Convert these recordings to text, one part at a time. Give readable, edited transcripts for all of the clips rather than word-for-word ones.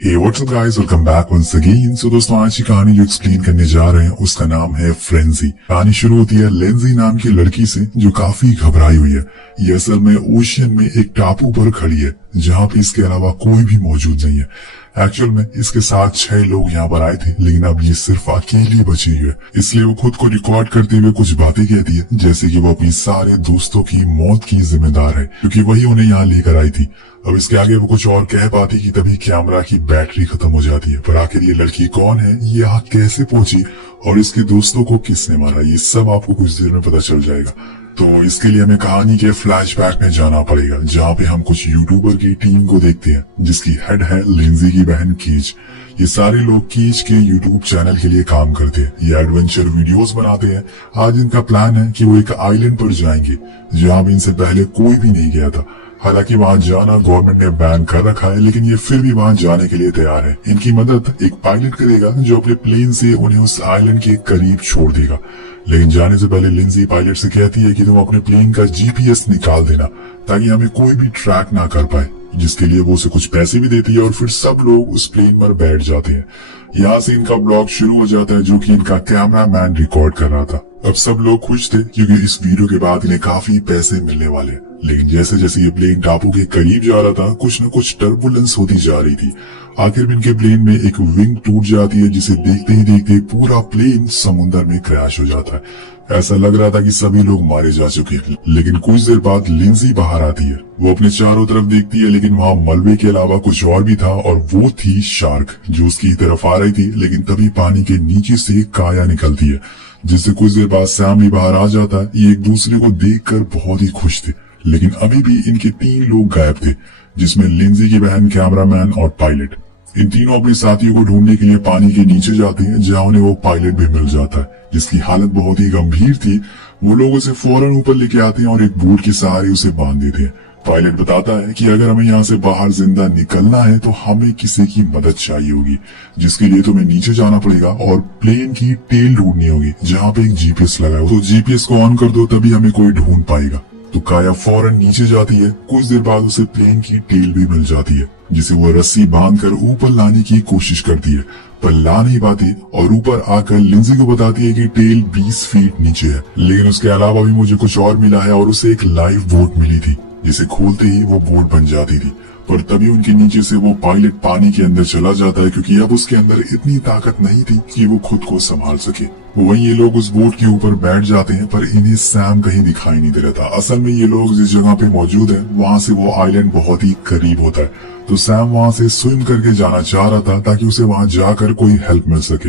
Hey, what's up guys? Welcome back once again. So दोस्तों आज की कहानी जो एक्सप्लेन करने जा रहे हैं उसका नाम है फ्रेंजी। कहानी शुरू होती है लेंजी नाम की लड़की से जो काफी घबराई हुई है। ये असल में ओशियन में एक टापू पर खड़ी है जहाँ पे इसके अलावा कोई भी मौजूद नहीं है। एक्चुअल में इसके साथ 6 लोग यहाँ पर आए थे, लेकिन अब ये सिर्फ अकेली बची हुई है। इसलिए वो खुद को रिकॉर्ड करते हुए कुछ बातें कहती है, जैसे कि वो अपनी सारे दोस्तों की मौत की जिम्मेदार है क्योंकि वही उन्हें यहाँ लेकर आई थी। अब इसके आगे वो कुछ और कह पाती कि तभी कैमरा की बैटरी खत्म हो जाती है। पर आखिर ये लड़की कौन है, ये यहाँ कैसे पहुंची और इसके दोस्तों को किसने मारा, ये सब आपको कुछ देर में पता चल जाएगा। तो इसके लिए हमें कहानी के फ्लैशबैक में जाना पड़ेगा, जहाँ पे हम कुछ यूट्यूबर की टीम को देखते हैं जिसकी हेड है लिंजी की बहन कीज। ये सारे लोग कीज के यूट्यूब चैनल के लिए काम करते हैं, ये एडवेंचर वीडियोस बनाते हैं। आज इनका प्लान है कि वो एक आइलैंड पर जाएंगे जहाँ पे इनसे पहले कोई भी नहीं गया था। हालांकि वहां जाना गवर्नमेंट ने बैन कर रखा है, लेकिन ये फिर भी वहां जाने के लिए तैयार है। इनकी मदद एक पायलट करेगा जो अपने प्लेन से उन्हें उस आइलैंड के करीब छोड़ देगा। लेकिन जाने से पहले लिंजी पायलट से कहती है कि तुम अपने प्लेन का जीपीएस निकाल देना ताकि हमें कोई भी ट्रैक ना कर पाए, जिसके लिए वो उसे कुछ पैसे भी देती है और फिर सब लोग उस प्लेन पर बैठ जाते हैं। यहाँ से इनका ब्लॉग शुरू हो जाता है जो कि इनका कैमरामैन रिकॉर्ड कर रहा था। अब सब लोग खुश थे क्योंकि इस वीडियो के बाद इन्हें काफी पैसे मिलने वाले हैं। लेकिन जैसे जैसे ये प्लेन टापू के करीब जा रहा था, कुछ न कुछ टर्बुलेंस होती जा रही थी। आखिर में इनके प्लेन में एक विंग टूट जाती है, जिसे देखते ही देखते पूरा प्लेन समुद्र में क्रैश हो जाता है। ऐसा लग रहा था कि सभी लोग मारे जा चुके हैं। लेकिन कुछ देर बाद लिंजी बाहर आती है। वो अपने चारों तरफ देखती है, लेकिन वहाँ मलबे के अलावा कुछ और भी था और वो थी शार्क जो उसकी तरफ आ रही थी। लेकिन तभी पानी के नीचे से काया निकलती है, जिससे कुछ देर बाद सैम भी बाहर आ जाता है। ये एक दूसरे को देखकर बहुत ही खुश थे, लेकिन अभी भी इनके 3 लोग गायब थे, जिसमें लिंजी की बहन, कैमरामैन और पायलट। इन तीनों अपने साथियों को ढूंढने के लिए पानी के नीचे जाते हैं, जहां उन्हें वो पायलट भी मिल जाता है जिसकी हालत बहुत ही गंभीर थी। वो लोग उसे फौरन ऊपर लेके आते हैं और एक बोट के सहारे उसे बांध देते हैं। पायलट बताता है कि अगर हमें यहाँ से बाहर जिंदा निकलना है तो हमें किसी की मदद चाहिए होगी, जिसके लिए तुम्हें नीचे जाना पड़ेगा और प्लेन की टेल ढूंढनी होगी जहाँ पे एक जीपीएस लगा है। तो जीपीएस को ऑन कर दो, तभी हमें कोई ढूंढ पाएगा। तो काया फौरन नीचे जाती है। कुछ देर बाद उसे प्लेन की टेल भी मिल जाती है, जिसे वो रस्सी बांधकर ऊपर लाने की कोशिश करती है, पर ला नहीं पाती और ऊपर आकर लिंजी को बताती है कि टेल 20 फीट नीचे है। लेकिन उसके अलावा भी मुझे कुछ और मिला है और उसे एक लाइव बोट मिली थी, जिसे खोलते ही वो बोट बन जाती थी। पर तभी उनके नीचे से वो पायलट पानी के अंदर चला जाता है, क्योंकि अब उसके अंदर इतनी ताकत नहीं थी कि वो खुद को संभाल सके। वहीं ये लोग उस बोट के ऊपर बैठ जाते हैं, पर इन्हें सैम कहीं दिखाई नहीं दे रहा था। असल में ये लोग जिस जगह पे मौजूद है वहाँ से वो आइलैंड बहुत ही करीब होता है। तो सैम वहाँ से स्विम करके जाना चाह रहा था ताकि उसे वहाँ जाकर कोई हेल्प मिल सके।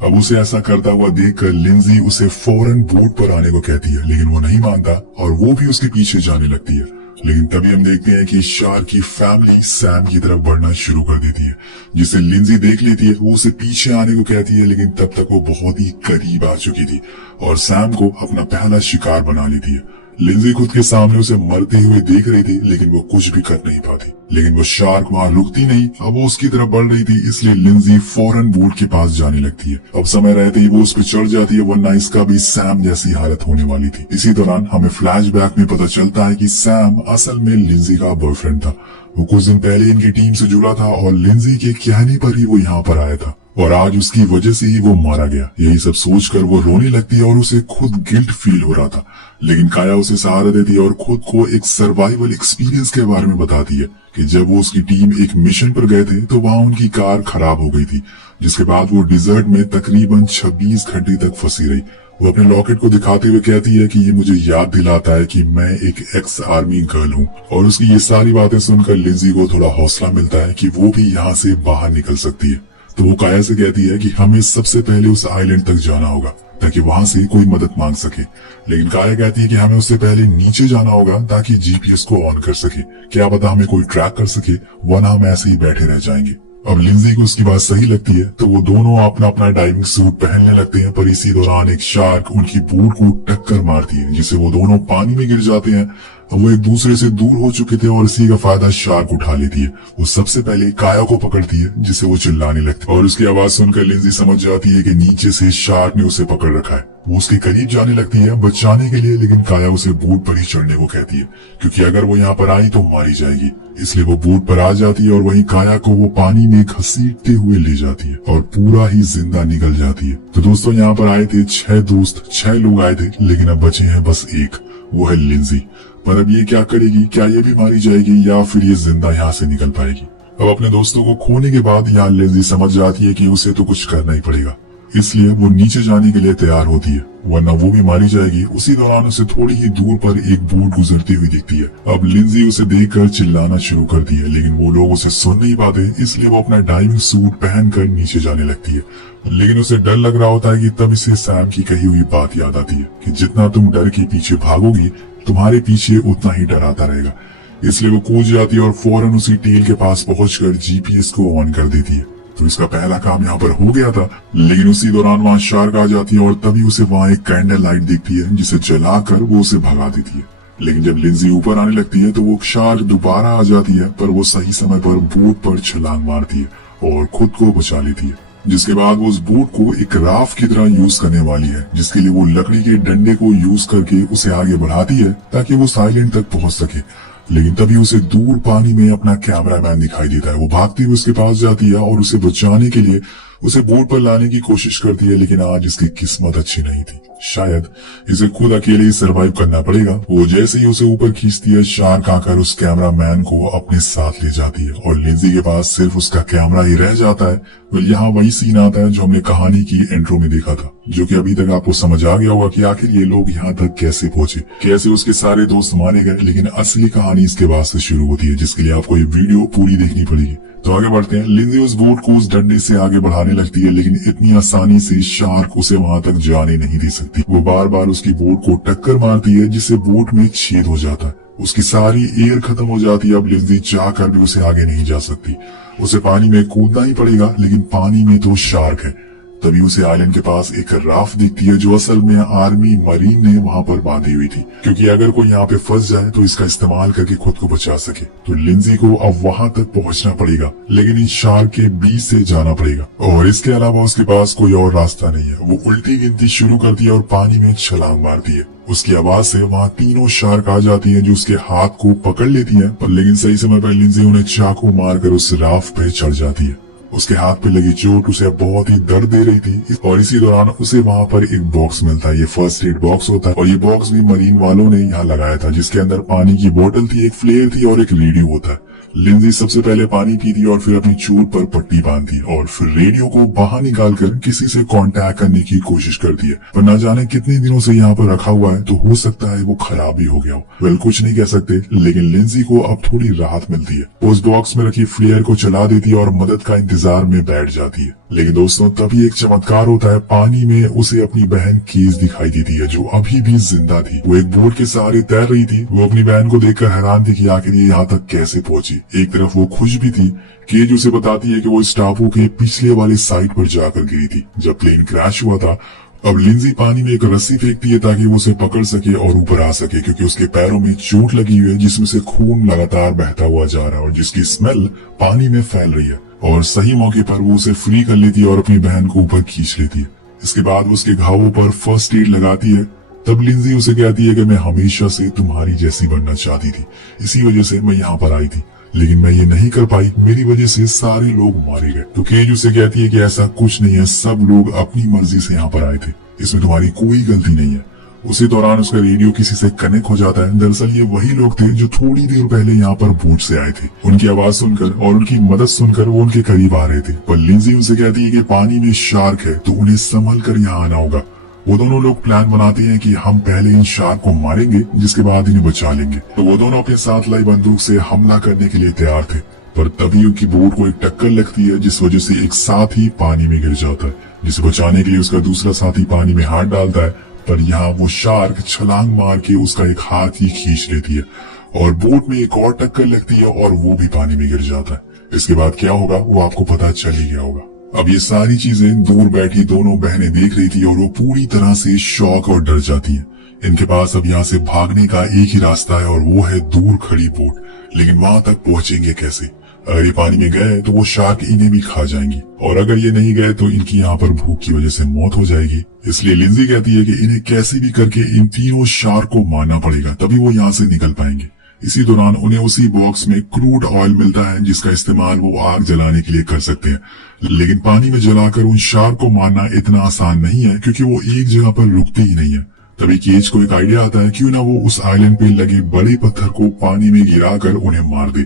अब उसे ऐसा करता हुआ देखकर लिंजी उसे फौरन बोट पर आने को कहती है, लेकिन वो नहीं मानता और वो भी उसके पीछे जाने लगती है। लेकिन तभी हम देखते हैं कि शार्क की फैमिली सैम की तरफ बढ़ना शुरू कर देती है, जिसे लिंजी देख लेती है। वो उसे पीछे आने को कहती है, लेकिन तब तक वो बहुत ही करीब आ चुकी थी और सैम को अपना पहला शिकार बना लेती है। लिंजी खुद के सामने उसे मरते हुए देख रही थी, लेकिन वो कुछ भी कर नहीं पाती। लेकिन वो शार्क वहाँ रुकती नहीं। अब वो उसकी तरफ बढ़ रही थी, इसलिए लिंजी फौरन बोट के पास जाने लगती है। अब समय रहते ही वो उस पर चढ़ जाती है, वरना इसका भी सैम जैसी हालत होने वाली थी। इसी दौरान हमें फ्लैशबैक में पता चलता है कि सैम असल में लिंजी का बॉयफ्रेंड था। वो कुछ दिन पहले इनकी टीम से जुड़ा था और लिंजी के कहने पर ही वो यहाँ पर आया था और आज उसकी वजह से ही वो मारा गया। यही सब सोचकर वो रोने लगती है और उसे खुद गिल्ट फील हो रहा था। लेकिन काया उसे सहारा देती है और खुद को एक सर्वाइवल एक्सपीरियंस के बारे में बताती है कि जब वो उसकी टीम एक मिशन पर गए थे तो वहाँ उनकी कार खराब हो गई थी, जिसके बाद वो डिजर्ट में तकरीबन 26 घंटे तक फंसी रही। वो अपने लॉकेट को दिखाते हुए कहती है कि ये मुझे याद दिलाता है कि मैं एक एक्स आर्मी गर्ल हूँ। और उसकी ये सारी बातें सुनकर लिंजी को थोड़ा हौसला मिलता है कि वो भी यहाँ से बाहर निकल सकती है। तो वो काया से कहती है कि हमें सबसे पहले उस आइलैंड तक जाना होगा ताकि वहां से कोई मदद मांग सके। लेकिन काया कहती है कि हमें उससे पहले नीचे जाना होगा ताकि जीपीएस को ऑन कर सके। क्या पता हमें कोई ट्रैक कर सके, वरना हम ऐसे ही बैठे रह जाएंगे। अब लिंजी को उसकी बात सही लगती है, तो वो दोनों अपना अपना डाइविंग सूट पहनने लगते हैं। पर इसी दौरान एक शार्क उनकी बोट को टक्कर मारती है, जिससे वो दोनों पानी में गिर जाते हैं। अब वो एक दूसरे से दूर हो चुके थे और इसी का फायदा शार्क उठा लेती है। वो सबसे पहले काया को पकड़ती है जिसे वो चिल्लाने लगती है और उसकी आवाज सुनकर लिंजी समझ जाती है कि नीचे से शार्क ने उसे पकड़ रखा है। वो उसके करीब जाने लगती है बचाने के लिए, लेकिन काया उसे बोट पर ही चढ़ने को कहती है क्योंकि अगर वो यहाँ पर आई तो मारी जाएगी। इसलिए वो बोट पर आ जाती है और वहीं काया को वो पानी में घसीटते हुए ले जाती है और पूरा ही जिंदा निकल जाती है। तो दोस्तों यहाँ पर आए थे 6 दोस्त, 6 लोग आए थे, लेकिन अब बचे हैं बस एक, वो है लिंजी। पर अब ये क्या करेगी? क्या ये भी मारी जाएगी या फिर ये जिंदा यहाँ से निकल पाएगी? अब अपने दोस्तों को खोने के बाद यहाँ लिंजी समझ जाती है कि उसे तो कुछ करना ही पड़ेगा, इसलिए वो नीचे जाने के लिए तैयार होती है, वरना वो भी मारी जाएगी। उसी दौरान उसे थोड़ी ही दूर पर एक बोट गुजरती हुई दिखती है। अब लिंजी उसे देखकर चिल्लाना शुरू करती है, लेकिन वो लोग उसे सुन नहीं पाते, इसलिए वो अपना डाइविंग सूट पहनकर नीचे जाने लगती है। लेकिन उसे डर लग रहा होता है कि तब इसे सैम की कही हुई बात याद आती है कि जितना तुम डर के पीछे भागोगी, तुम्हारे पीछे उतना ही डर आता रहेगा। इसलिए वो कूद जाती है और फौरन उसी टील के पास पहुंचकर जीपीएस को ऑन कर देती है। तो इसका पहला काम यहाँ पर हो गया था, लेकिन उसी दौरान वहाँ शार्क आ जाती है और तभी उसे वहाँ एक कैंडल लाइट दिखती है जिसे जलाकर वो उसे भगा देती है। लेकिन जब लिंजी ऊपर आने लगती है तो वो शार्क दोबारा आ जाती है, पर वो सही समय पर बोट पर छलांग मारती है और खुद को बचा लेती है। जिसके बाद वो उस बोट को एक राफ्ट की तरह यूज करने वाली है, जिसके लिए वो लकड़ी के डंडे को यूज करके उसे आगे बढ़ाती है ताकि वो साइलेंट तक पहुंच सके। लेकिन तभी उसे दूर पानी में अपना कैमरामैन दिखाई देता है। वो भागती हुई उसके पास जाती है और उसे बचाने के लिए उसे बोट पर लाने की कोशिश करती है, लेकिन आज इसकी किस्मत अच्छी नहीं थी। शायद इसे खुद अकेले ही सरवाइव करना पड़ेगा। वो जैसे ही उसे ऊपर खींचती है, शार्क आकर उस कैमरामैन को अपने साथ ले जाती है और लिंजी के पास सिर्फ उसका कैमरा ही रह जाता है। यहाँ वही सीन आता है जो हमने कहानी की इंट्रो में देखा था, जो कि अभी तक आपको समझ आ गया होगा कि आखिर ये लोग यहाँ तक कैसे पहुंचे, कैसे उसके सारे दोस्त मारे गए। लेकिन असली कहानी इसके बाद से शुरू होती है, जिसके लिए आपको ये वीडियो पूरी देखनी पड़ेगी। तो आगे बढ़ते हैं। लिंजी उस बोट को उस डंडे से आगे बढ़ाने लगती है, लेकिन इतनी आसानी से शार्क उसे वहां तक जाने नहीं दे सकती। वो बार बार उसकी बोट को टक्कर मारती है, जिससे बोट में छेद हो जाता है। उसकी सारी एयर खत्म हो जाती है। अब लिंजी चाह कर भी उसे आगे नहीं जा सकती। उसे पानी में कूदना ही पड़ेगा, लेकिन पानी में तो शार्क है। तभी उसे आइलैंड के पास एक राफ्ट दिखती है, जो असल में आर्मी मरीन ने वहां पर बांधी हुई थी, क्योंकि अगर कोई यहाँ पे फंस जाए तो इसका इस्तेमाल करके खुद को बचा सके। तो लिंजी को अब वहां तक पहुंचना पड़ेगा, लेकिन इन शार्क के बीच से जाना पड़ेगा और इसके अलावा उसके पास कोई और रास्ता नहीं है। वो उल्टी गिनती शुरू करती है और पानी में छलांग मारती है। उसकी आवाज से वहाँ तीनों शार्क आ जाती हैं, जो उसके हाथ को पकड़ लेती हैं, पर लेकिन सही समय पर लिंजी उन्हें चाकू मारकर उस राफ्ट पे चढ़ जाती है। उसके हाथ पे लगी चोट उसे बहुत ही दर्द दे रही थी और इसी दौरान उसे वहाँ पर एक बॉक्स मिलता है। ये फर्स्ट एड बॉक्स होता है और ये बॉक्स भी मरीन वालों ने यहाँ लगाया था, जिसके अंदर पानी की बोतल थी, एक फ्लेयर थी और एक रेडियो होता है। लिंजी सबसे पहले पानी पीती और फिर अपनी चोट पर पट्टी बांधती और फिर रेडियो को बाहर निकालकर किसी से कांटेक्ट करने की कोशिश करती है, पर न जाने कितने दिनों से यहाँ पर रखा हुआ है, तो हो सकता है वो खराब भी हो गया हो। वेल, कुछ नहीं कह सकते, लेकिन लिंजी को अब थोड़ी राहत मिलती है। उस बॉक्स में रखी फ्लेयर को चला देती है और मदद का इंतजार में बैठ जाती है। लेकिन दोस्तों, तभी एक चमत्कार होता है। पानी में उसे अपनी बहन केस दिखाई देती है, जो अभी भी जिंदा थी। वो एक बोट के सहारे तैर रही थी। वो अपनी बहन को देखकर हैरान थी कि आखिर ये यहाँ तक कैसे पहुंची। एक तरफ वो खुश भी थी। केज उसे बताती है कि वो इस टापू के पिछले वाले साइड पर जाकर गिरी थी जब प्लेन क्रैश हुआ था। अब लिंजी पानी में एक रस्सी फेंकती है ताकि वो उसे पकड़ सके और ऊपर आ सके, क्योंकि उसके पैरों में चोट लगी हुई है, जिसमें से खून लगातार बहता हुआ जा रहा है और जिसकी स्मेल पानी में फैल रही है। और सही मौके पर वो उसे फ्री कर लेती है और अपनी बहन को ऊपर खींच लेती है। इसके बाद वो उसके घावों पर फर्स्ट एड लगाती है। तब लिंजी उसे कहती है कि मैं हमेशा से तुम्हारी जैसी बनना चाहती थी, इसी वजह से मैं यहाँ पर आई थी, लेकिन मैं ये नहीं कर पाई। मेरी वजह से सारे लोग मारे गए। तो केज उसे कहती है कि ऐसा कुछ नहीं है, सब लोग अपनी मर्जी से यहाँ पर आए थे, इसमें तुम्हारी कोई गलती नहीं है। उसी दौरान उसका रेडियो किसी से कनेक्ट हो जाता है। दरअसल ये वही लोग थे जो थोड़ी देर पहले यहाँ पर बोट से आए थे। उनकी आवाज सुनकर और उनकी मदद सुनकर वो उनके करीब आ रहे थे, पर लिंजी उनसे कहती है कि पानी में शार्क है, तो उन्हें संभल कर यहाँ आना होगा। वो दोनों लोग प्लान बनाते हैं कि हम पहले इन शार्क को मारेंगे, जिसके बाद इन्हें बचा लेंगे। तो वो दोनों अपने साथ लाई बंदूक से हमला करने के लिए तैयार थे, पर तभी उनकी बोट को एक टक्कर लगती है, जिस वजह से एक साथी पानी में गिर जाता है, जिसे बचाने के लिए उसका दूसरा साथी पानी में हाथ डालता है। पर यहाँ वो शार्क छलांग मार के उसका एक हाथ ही खींच लेती है और बोट में एक और टक्कर लगती है और वो भी पानी में गिर जाता है। इसके बाद क्या होगा वो आपको पता चल ही गया होगा। अब ये सारी चीजें दूर बैठी दोनों बहनें देख रही थी और वो पूरी तरह से शॉक और डर जाती है, इनके पास अब यहाँ से भागने का एक ही रास्ता है और वो है दूर खड़ी बोट। लेकिन वहां तक पहुंचेंगे कैसे? अगर ये पानी में गए तो वो शार्क इन्हें भी खा जाएंगी, और अगर ये नहीं गए तो इनकी यहाँ पर भूख की वजह से मौत हो जाएगी। इसलिए लिंजी कहती है कि इन्हें कैसे भी करके इन तीनों शार्क को मारना पड़ेगा, तभी वो यहाँ से निकल पाएंगे। इसी दौरान उन्हें उसी बॉक्स में क्रूड ऑयल मिलता है, जिसका इस्तेमाल वो आग जलाने के लिए कर सकते हैं। लेकिन पानी में जलाकर उन शार्क को मारना इतना आसान नहीं है, क्योंकि वो एक जगह पर रुकते ही नहीं है। तभी केज को एक आइडिया आता है, क्यों ना वो उस आइलैंड पे लगे बड़े पत्थर को पानी में गिराकर उन्हें मार दे।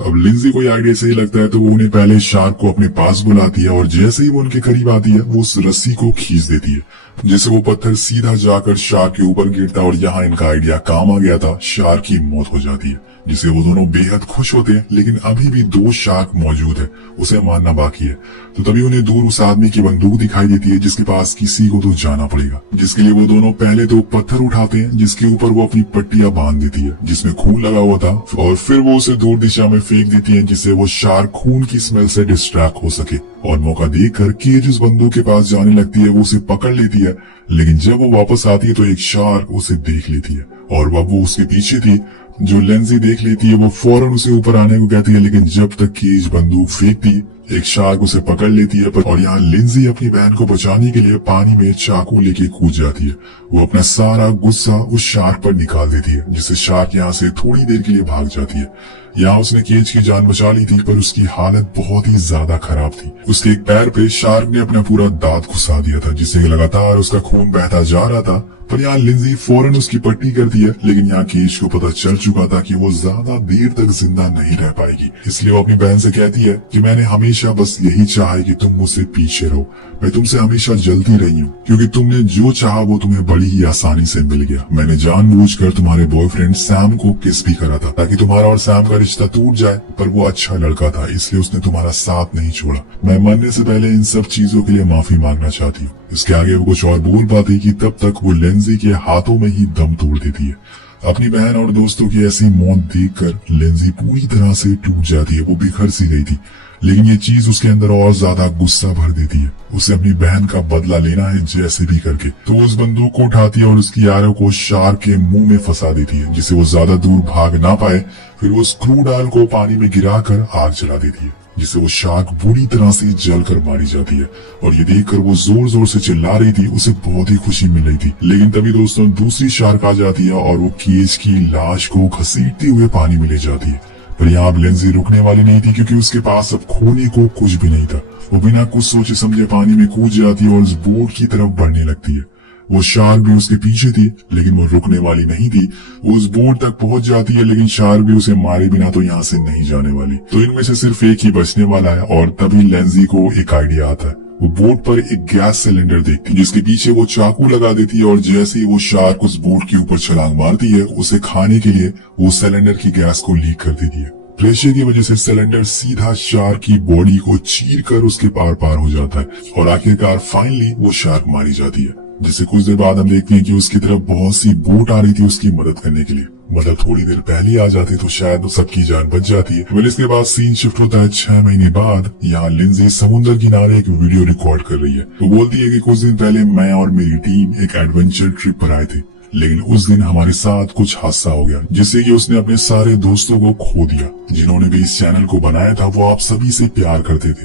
अब लिंजी को ये आइडिया सही लगता है, तो वो उन्हें पहले शार्क को अपने पास बुलाती है, और जैसे ही वो उनके करीब आती है वो उस रस्सी को खींच देती है, जिससे वो पत्थर सीधा जाकर शार्क के ऊपर गिरता है। और यहाँ इनका आइडिया काम आ गया था, शार्क की मौत हो जाती है, जिससे वो दोनों बेहद खुश होते हैं। लेकिन अभी भी 2 शार्क मौजूद है, उसे मारना बाकी है। तो तभी उन्हें दूर उस आदमी की बंदूक दिखाई देती है, जिसके पास किसी को तो जाना पड़ेगा। जिसके लिए वो दोनों पहले 2 पत्थर उठाते हैं, जिसके ऊपर वो अपनी पट्टियां बांध देती है, जिसमें खून लगा हुआ था, और फिर वो उसे दूर दिशा में फेंक देती है, जिससे वो शार्क खून की स्मेल से डिस्ट्रैक्ट हो सके। और मौका देखकर केज उस बंदूक के पास जाने लगती है, वो उसे पकड़ लेती है। लेकिन जब वो वापस आती है तो एक शार्क उसे देख लेती है, और अब वो उसके पीछे थी। जो लिंजी देख लेती है, वो फौरन उसे ऊपर आने को कहती है, लेकिन जब तक केज बंदूक फेंकती, एक शार्क उसे पकड़ लेती है। और यहाँ लिंजी अपनी बहन को बचाने के लिए पानी में चाकू लेके कूद जाती है। वो अपना सारा गुस्सा उस शार्क पर निकाल देती है, जिससे शार्क यहाँ से थोड़ी देर के लिए भाग जाती है। यहाँ उसने केज की जान बचा ली थी, पर उसकी हालत बहुत ही ज्यादा खराब थी। उसके एक पैर पे शार्क ने अपना पूरा दांत घुसा दिया था, जिससे लगातार उसका खून बहता जा रहा था। पर यहाँ लिंजी फौरन उसकी पट्टी करती है, लेकिन यहाँ केज को पता चल चुका था कि वो ज्यादा देर तक जिंदा नहीं रह पाएगी। इसलिए वो अपनी बहन से कहती है कि मैंने हमेशा बस यही चाहा है कि तुम मुझसे पीछे रहो। मैं तुमसे हमेशा जलती रही हूँ, क्योंकि तुमने जो चाहा वो तुम्हें बड़ी ही आसानी से मिल गया। मैंने जानबूझकर तुम्हारे बॉयफ्रेंड सैम को किस भी करा था, ताकि तुम्हारा और सैम का रिश्ता टूट जाए। पर वो अच्छा लड़का था, इसलिए उसने तुम्हारा साथ नहीं छोड़ा। मैं मरने से पहले इन सब चीजों के लिए माफी मांगना चाहती हूँ। इसके आगे वो कुछ और बोल पाती कि तब तक वो लिंजी के हाथों में ही दम तोड़ देती है। अपनी बहन और दोस्तों की ऐसी मौत देखकर लिंजी पूरी तरह से टूट जाती है। वो बिखर सी गई थी, लेकिन ये चीज उसके अंदर और ज्यादा गुस्सा भर देती है। उसे अपनी बहन का बदला लेना है जैसे भी करके। तो वो उस बंदूक को उठाती है और उसकी आरो को शार्क के मुंह में फंसा देती है, जिससे वो ज्यादा दूर भाग ना पाए। फिर वो क्रूड ऑयल को पानी में गिराकर आग जला देती है, जिससे वो शार्क बुरी तरह से जलकर मारी जाती है। और ये देखकर वो जोर जोर से चिल्ला रही थी, उसे बहुत ही खुशी मिल रही थी। लेकिन तभी दोस्तों दूसरी शार्क आ जाती है और वो केज की लाश को घसीटते हुए पानी में ले जाती है। पर यहाँ अब लिंजी रुकने वाली नहीं थी, क्योंकि उसके पास अब खोने को कुछ भी नहीं था। वो बिना कुछ सोचे समझे पानी में कूद जाती है और उस बोट की तरफ बढ़ने लगती है। वो शार्क भी उसके पीछे थी, लेकिन वो रुकने वाली नहीं थी। वो उस बोट तक पहुंच जाती है, लेकिन शार्क भी उसे मारे बिना तो यहाँ से नहीं जाने वाली। तो इनमें से सिर्फ एक ही बचने वाला है। और तभी लिंजी को एक आइडिया आता है। वो बोट पर एक गैस सिलेंडर देखती है, जिसके पीछे वो चाकू लगा देती है। और जैसे ही वो शार्क उस बोट के ऊपर छलांग मारती है, उसे खाने के लिए वो सिलेंडर की गैस को लीक कर देती है। प्रेशर की वजह से सिलेंडर सीधा शार्क की बॉडी को चीर कर उसके पार पार हो जाता है, और आखिरकार फाइनली वो शार्क मारी जाती है। जिससे कुछ देर बाद हम देखते हैं कि उसकी तरफ बहुत सी बोट आ रही थी उसकी मदद करने के लिए। मतलब थोड़ी देर पहले आ जाती तो शायद सबकी जान बच जाती है। वेल इसके बाद सीन शिफ्ट होता है 6 महीने बाद। यहाँ लिंजी समुद्र किनारे एक वीडियो रिकॉर्ड कर रही है। वो बोलती है कि कुछ दिन पहले मैं और मेरी टीम एक एडवेंचर ट्रिप पर आए थे, लेकिन उस दिन हमारे साथ कुछ हादसा हो गया, जिससे कि उसने अपने सारे दोस्तों को खो दिया। जिन्होंने भी इस चैनल को बनाया था वो आप सभी से प्यार करते थे।